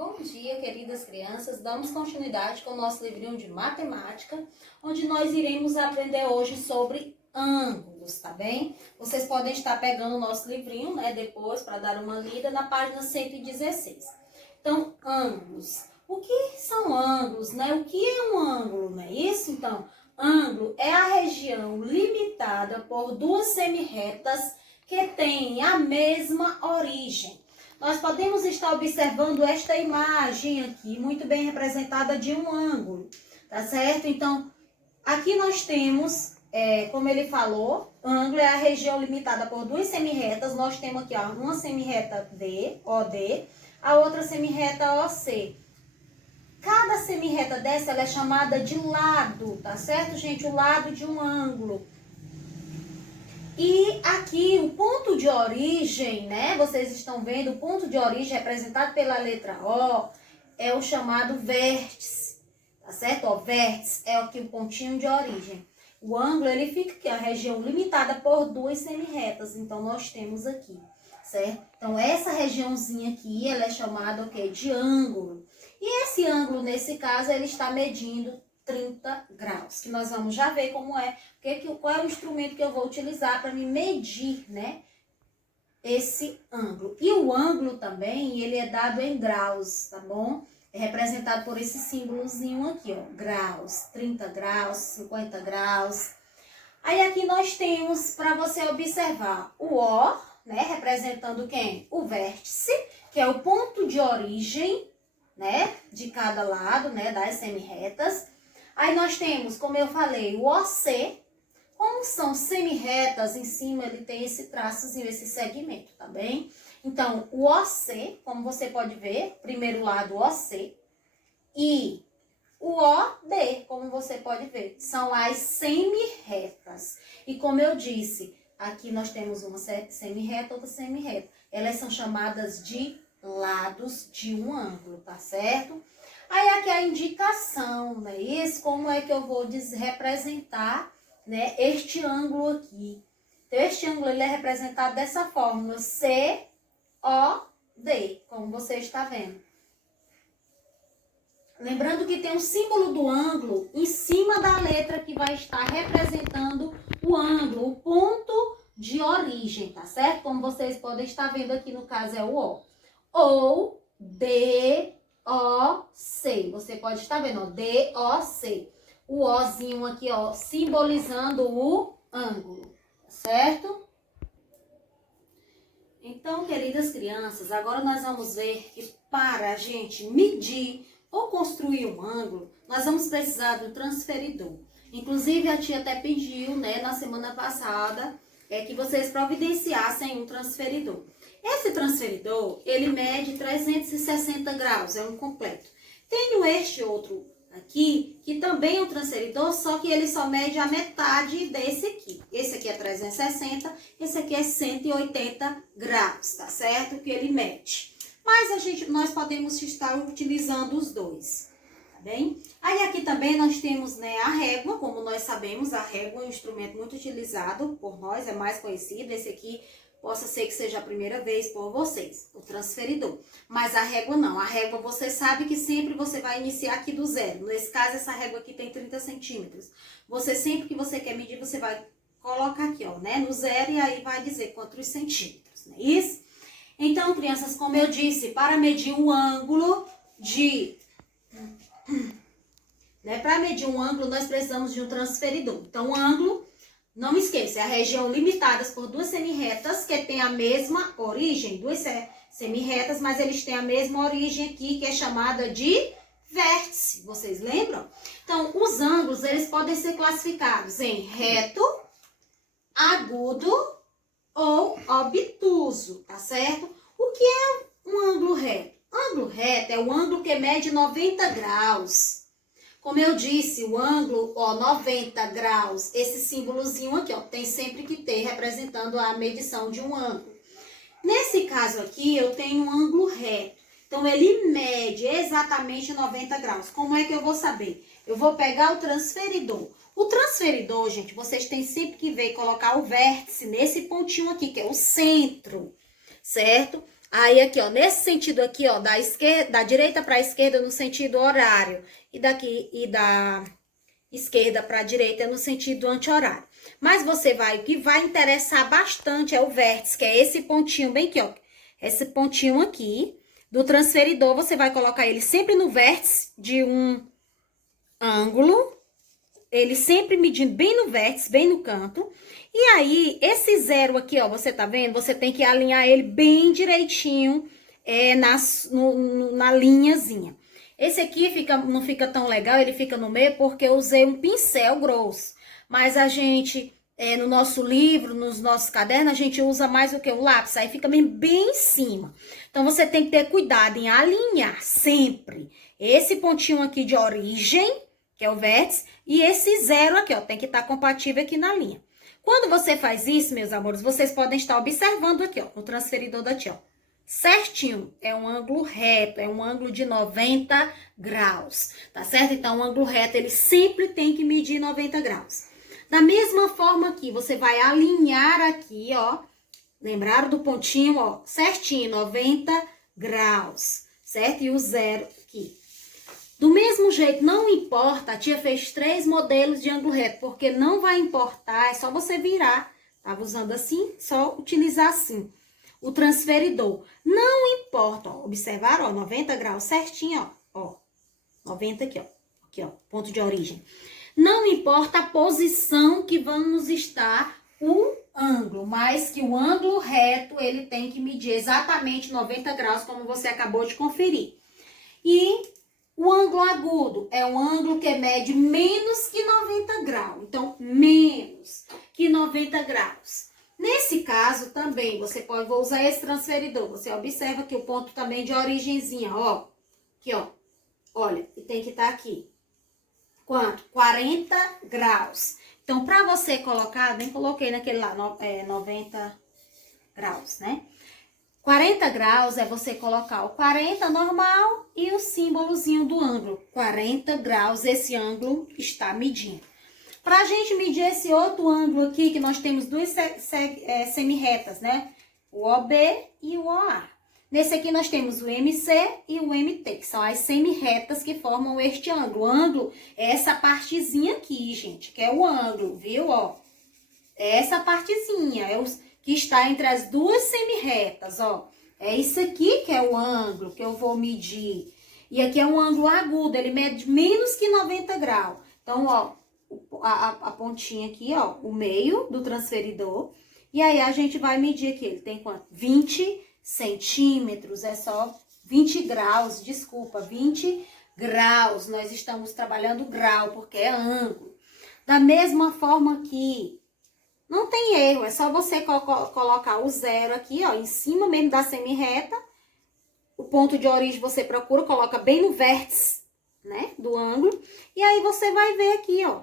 Bom dia, queridas crianças. Damos continuidade com o nosso livrinho de matemática, onde nós iremos aprender hoje sobre ângulos, tá bem? Vocês podem estar pegando o nosso livrinho, né, depois para dar uma lida na página 116. Então, ângulos. O que são ângulos, né? O que é um ângulo, não é isso? Então, ângulo é a região limitada por duas semirretas que têm a mesma origem. Nós podemos estar observando esta imagem aqui, muito bem representada de um ângulo, tá certo? Então, aqui nós temos, como ele falou, ângulo é a região limitada por duas semirretas. Nós temos aqui, ó, uma semirreta D, OD, a outra semirreta OC. Cada semirreta dessa, ela é chamada de lado, tá certo, gente? O lado de um ângulo. E aqui o ponto de origem, né? Vocês estão vendo, o ponto de origem representado pela letra O é o chamado vértice, tá certo? Ó, vértice é aqui o pontinho de origem. O ângulo, ele fica aqui, a região limitada por duas semirretas. Então, nós temos aqui, certo? Então, essa regiãozinha aqui, ela é chamada o quê? De ângulo. E esse ângulo, nesse caso, ele está medindo 30 graus, que nós vamos já ver como é, qual é o instrumento que eu vou utilizar para me medir, né, esse ângulo. E o ângulo também, ele é dado em graus, tá bom? É representado por esse símbolozinho aqui, ó, graus, 30 graus, 50 graus. Aí aqui nós temos, para você observar, o O, né, representando quem? O vértice, que é o ponto de origem, né, de cada lado, né, das semirretas. Aí nós temos, como eu falei, o OC. Como são semirretas, em cima ele tem esse traçozinho, esse segmento, tá bem? Então, o OC, como você pode ver, primeiro lado OC, e o OD, como você pode ver, são as semirretas. E como eu disse, aqui nós temos uma semirreta, outra semirreta. Elas são chamadas de lados de um ângulo, tá certo? Aí aqui a indicação, né? Isso, como é que eu vou representar, né, este ângulo aqui. Então, este ângulo ele é representado dessa forma, COD, como você está vendo. Lembrando que tem um símbolo do ângulo em cima da letra que vai estar representando o ângulo, o ponto de origem, tá certo? Como vocês podem estar vendo aqui, no caso é o O. Ou DOC. Você pode estar vendo, ó, DOC. O Ozinho aqui, ó, simbolizando o ângulo, certo? Então, queridas crianças, agora nós vamos ver que para a gente medir ou construir um ângulo, nós vamos precisar do transferidor. Inclusive, a tia até pediu, né, na semana passada, que vocês providenciassem um transferidor. Esse transferidor, ele mede 360 graus, é um completo. Tenho este outro aqui, que também é um transferidor, só que ele só mede a metade desse aqui. Esse aqui é 360, esse aqui é 180 graus, tá certo? Que ele mede. Mas nós podemos estar utilizando os dois, tá bem? Aí aqui também nós temos, né, a régua, como nós sabemos, a régua é um instrumento muito utilizado por nós, é mais conhecido. Esse aqui possa ser que seja a primeira vez por vocês, o transferidor. Mas a régua não. A régua você sabe que sempre você vai iniciar aqui do zero. Nesse caso, essa régua aqui tem 30 centímetros. Você sempre que você quer medir, você vai colocar aqui, ó, né, no zero, e aí vai dizer quantos centímetros, não é isso? Então, crianças, como eu disse, para medir um ângulo para medir um ângulo, nós precisamos de um transferidor. Então, o ângulo, não esqueça, é a região limitada por duas semirretas que tem a mesma origem, duas semirretas, mas eles têm a mesma origem aqui, que é chamada de vértice. Vocês lembram? Então, os ângulos, eles podem ser classificados em reto, agudo ou obtuso, tá certo? O que é um ângulo reto? Ângulo reto é o ângulo que mede 90 graus. Como eu disse, o ângulo, ó, 90 graus, esse símbolozinho aqui, ó, tem sempre que ter representando a medição de um ângulo. Nesse caso aqui, eu tenho um ângulo reto. Então, ele mede exatamente 90 graus. Como é que eu vou saber? Eu vou pegar o transferidor. O transferidor, gente, vocês têm sempre que ver e colocar o vértice nesse pontinho aqui, que é o centro, certo? Aí aqui, ó, nesse sentido aqui, ó, da esquerda, da direita para a esquerda no sentido horário e da esquerda para a direita no sentido anti-horário. Mas o que vai interessar bastante é o vértice, que é esse pontinho bem aqui, ó. Esse pontinho aqui do transferidor, você vai colocar ele sempre no vértice de um ângulo, ele sempre medindo bem no vértice, bem no canto. E aí, esse zero aqui, ó, você tá vendo? Você tem que alinhar ele bem direitinho na linhazinha. Esse aqui não fica tão legal, ele fica no meio porque eu usei um pincel grosso. Mas a gente, no nosso livro, nos nossos cadernos, a gente usa mais o que? O lápis, aí fica bem em cima. Então, você tem que ter cuidado em alinhar sempre esse pontinho aqui de origem, que é o vértice, e esse zero aqui, ó, tem que estar compatível aqui na linha. Quando você faz isso, meus amores, vocês podem estar observando aqui, ó, no transferidor da tia, ó. Certinho, é um ângulo reto, é um ângulo de 90 graus, tá certo? Então, o ângulo reto, ele sempre tem que medir 90 graus. Da mesma forma aqui, você vai alinhar aqui, ó, lembraram do pontinho, ó, certinho, 90 graus, certo? E o zero aqui. Do mesmo jeito, não importa, a tia fez 3 modelos de ângulo reto, porque não vai importar, é só você virar, tava usando assim, só utilizar assim. O transferidor. Não importa, ó, observaram, ó, 90 graus certinho, ó, 90 aqui, ó, ponto de origem. Não importa a posição que vamos estar o ângulo, mas que o ângulo reto, ele tem que medir exatamente 90 graus, como você acabou de conferir. E o ângulo agudo é um ângulo que mede menos que 90 graus, então, menos que 90 graus. Nesse caso, também, vou usar esse transferidor. Você observa que o ponto também de origenzinha, ó. Aqui, ó. Olha, e tem que estar aqui. Quanto? 40 graus. Então, para você colocar, nem coloquei naquele lá, 90 graus, né? 40 graus é você colocar o 40 normal e o símbolozinho do ângulo. 40 graus, esse ângulo está medindo. Para a gente medir esse outro ângulo aqui, que nós temos duas semi-retas, né? O OB e o OA. Nesse aqui nós temos o MC e o MT, que são as semi-retas que formam este ângulo. O ângulo é essa partezinha aqui, gente, que é o ângulo, viu? Ó, é essa partezinha, que está entre as duas semi-retas, ó. É isso aqui que é o ângulo que eu vou medir. E aqui é um ângulo agudo, ele mede menos que 90 graus. Então, ó, a pontinha aqui, ó, o meio do transferidor. E aí, a gente vai medir aqui, ele tem quanto? 20 centímetros, é só 20 graus, desculpa, 20 graus. Nós estamos trabalhando grau, porque é ângulo. Da mesma forma aqui, não tem erro, é só você colocar o zero aqui, ó, em cima mesmo da semi-reta. O ponto de origem você procura, coloca bem no vértice, né, do ângulo. E aí, você vai ver aqui, ó,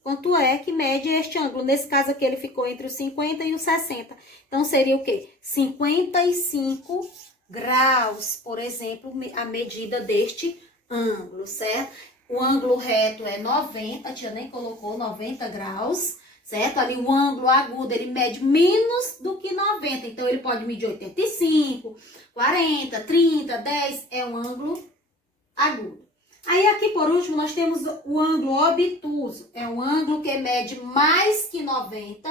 quanto é que mede este ângulo. Nesse caso aqui, ele ficou entre os 50 e os 60. Então, seria o quê? 55 graus, por exemplo, a medida deste ângulo, certo? O ângulo reto é 90, a tia nem colocou 90 graus, certo? Ali o ângulo agudo, ele mede menos do que 90. Então, ele pode medir 85, 40, 30, 10, é um ângulo agudo. Aí, aqui, por último, nós temos o ângulo obtuso. É um ângulo que mede mais que 90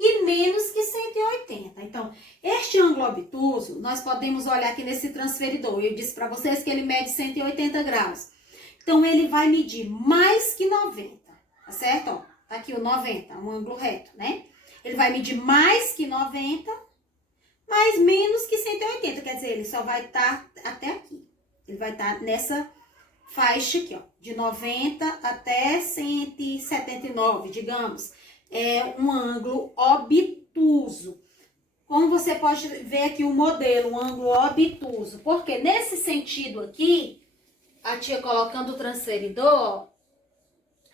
e menos que 180. Então, este ângulo obtuso, nós podemos olhar aqui nesse transferidor. Eu disse para vocês que ele mede 180 graus. Então, ele vai medir mais que 90, tá certo? Ó, tá aqui o 90, um ângulo reto, né? Ele vai medir mais que 90, mas menos que 180. Quer dizer, ele só vai estar até aqui. Ele vai estar nessa faixa aqui, ó, de 90 até 179, digamos. É um ângulo obtuso. Como você pode ver aqui o modelo, um ângulo obtuso. Porque nesse sentido aqui, a tia colocando o transferidor, ó,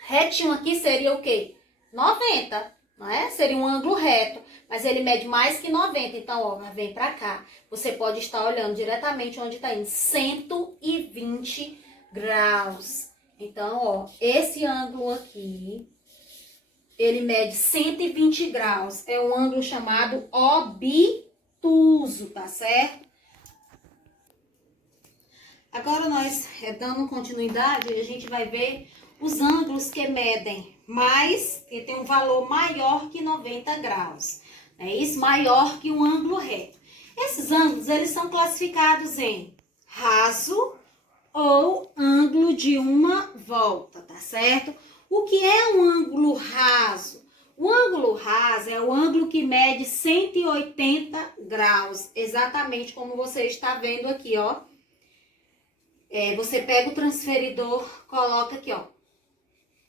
retinho aqui seria o quê? 90, não é? Seria um ângulo reto, mas ele mede mais que 90. Então, ó, vem pra cá. Você pode estar olhando diretamente onde tá indo, 120 graus. Então, ó, esse ângulo aqui, ele mede 120 graus. É um ângulo chamado obtuso. obtuso, tá certo? Agora nós, dando continuidade, a gente vai ver os ângulos que medem mais, que tem um valor maior que 90 graus. É isso? Maior que um ângulo reto. Esses ângulos, eles são classificados em raso ou ângulo de uma volta, tá certo? O que é um ângulo raso? O ângulo raso é o ângulo que mede 180 graus, exatamente como você está vendo aqui, ó. Você pega o transferidor, coloca aqui, ó,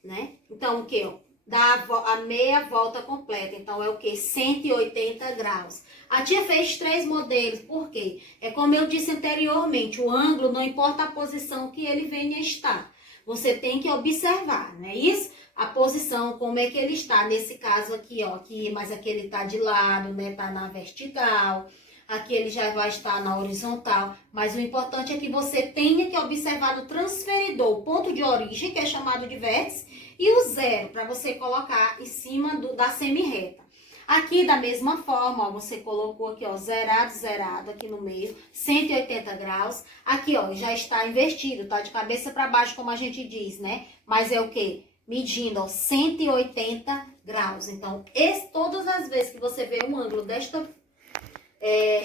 né? Então, o que, ó? Dá a meia volta completa. Então, é o que? 180 graus. A tia fez 3 modelos. Por quê? É como eu disse anteriormente, o ângulo não importa a posição que ele venha a estar. Você tem que observar, não é isso? A posição, como é que ele está. Nesse caso aqui, ó, aqui, mas aqui ele tá de lado, né? Tá na vertical. Aqui ele já vai estar na horizontal. Mas o importante é que você tenha que observar no transferidor o ponto de origem, que é chamado de vértice, e o zero, para você colocar em cima da semi-reta. Aqui, da mesma forma, ó, você colocou aqui, ó, zerado, zerado, aqui no meio, 180 graus. Aqui, ó, já está invertido, tá de cabeça para baixo, como a gente diz, né? Mas é o quê? Medindo, ó, 180 graus. Então, todas as vezes que você vê um ângulo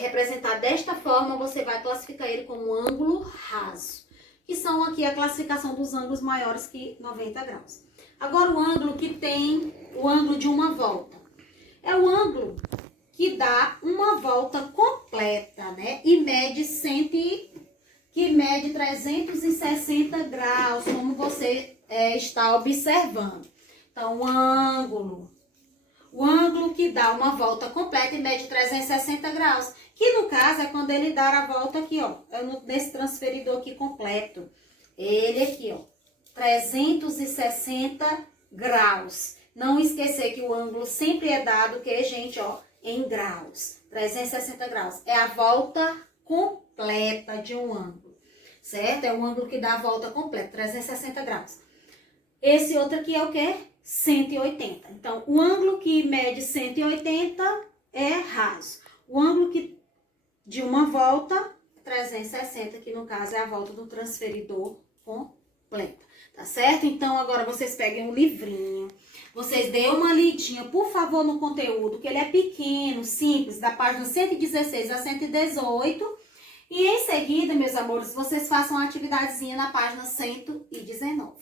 representado desta forma, você vai classificar ele como ângulo raso. Que são aqui a classificação dos ângulos maiores que 90 graus. Agora, o ângulo que tem o ângulo de uma volta. É o ângulo que dá uma volta completa, né? E mede 360 graus, como você está observando. Então, o ângulo que dá uma volta completa e mede 360 graus. Que no caso é quando ele dá a volta aqui, ó. Nesse transferidor aqui completo. Ele aqui, ó. 360 graus. Não esquecer que o ângulo sempre é dado, que, gente, ó, em graus. 360 graus. É a volta completa de um ângulo, certo? É o ângulo que dá a volta completa, 360 graus. Esse outro aqui é o quê? 180. Então, o ângulo que mede 180 é raso. O ângulo de uma volta, 360, que no caso é a volta do transferidor completa. Tá certo? Então, agora vocês peguem um livrinho, vocês deem uma lidinha, por favor, no conteúdo, que ele é pequeno, simples, da página 116 a 118. E em seguida, meus amores, vocês façam uma atividadezinha na página 119.